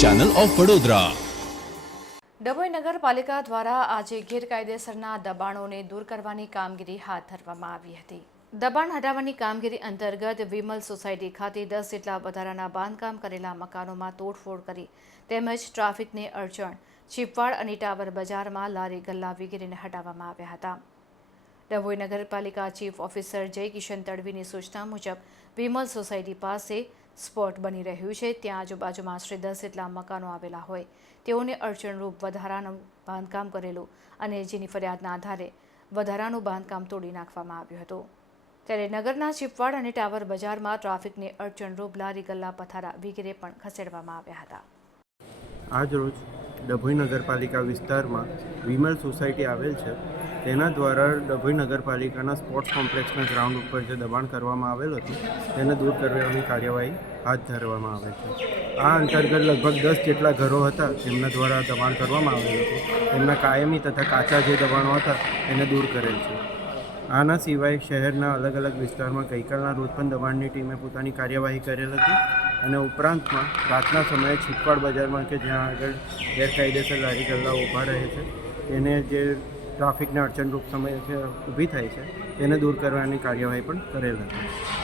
Channel of Vadodara Dabhoi નગરપાલિકા દ્વારા આજે ગેરકાયદેસરના દબાણોને દૂર કરવાની કામગીરી હાથ ધરવામાં આવી હતી. દબાણ હટાવવાની કામગીરી અંતર્ગત વિમલ સોસાયટી ખાતે દસ જેટલા વધારાના બાંધકામ કરેલા મકાનોમાં તોડફોડ કરી તેમજ ટ્રાફિકને અડચણ ચીપવાડ અને ટાવર બજારમાં લારી ગલ્લા વગેરેને હટાવવામાં આવ્યા હતા. ડભોઈ નગરપાલિકા ચીફ ઓફિસર જય કિશન તડવીની સૂચના મુજબ વિમલ સોસાયટી પાસે સ્પોટ બની રહ્યું છે. ત્યાં આજુબાજુમાં આશરે દસ જેટલા મકાનો આવેલા હોય. તેઓને અડચણરૂપ વધારાનું બાંધકામ કરેલું અને જેની ફરિયાદના આધારે વધારાનું બાંધકામ તોડી નાખવામાં આવ્યું હતું. ત્યારે નગરના ચીપવાડ અને ટાવર બજારમાં ટ્રાફિકને અડચણરૂપ લારી ગલ્લા પથારા વગેરે પણ ખસેડવામાં આવ્યા હતા. આજ ડભોઈ નગરપાલિકા વિસ્તારમાં વિમલ સોસાયટી આવેલ છે. તેના દ્વારા ડભોઈ નગરપાલિકાના સ્પોર્ટ્સ કોમ્પ્લેક્સના ગ્રાઉન્ડ ઉપર જે દબાણ કરવામાં આવેલ હતું, તેને દૂર કરવાની કાર્યવાહી હાથ ધરવામાં આવે છે. આ અંતર્ગત લગભગ દસ જેટલા ઘરો હતા, તેમના દ્વારા દબાણ કરવામાં આવેલ હતું. તેમના કાયમી તથા કાચા જે દબાણો હતા, તેને દૂર કરેલ છે. આના સિવાય શહેરના અલગ અલગ વિસ્તારમાં ગઈકાલના રોજ પણ દબાણની ટીમે પોતાની કાર્યવાહી કરેલ હતી અને ઉપરાંતમાં રાતના સમયે છીપવાડ બજારમાં કે જ્યાં આગળ ગેરકાયદેસર લારી ગલ્લાઓ ઊભા રહે છે, તેને જે ટ્રાફિકને અડચણરૂપ સમય ઊભી થાય છે, તેને દૂર કરવાની કાર્યવાહી પણ કરેલ હતી.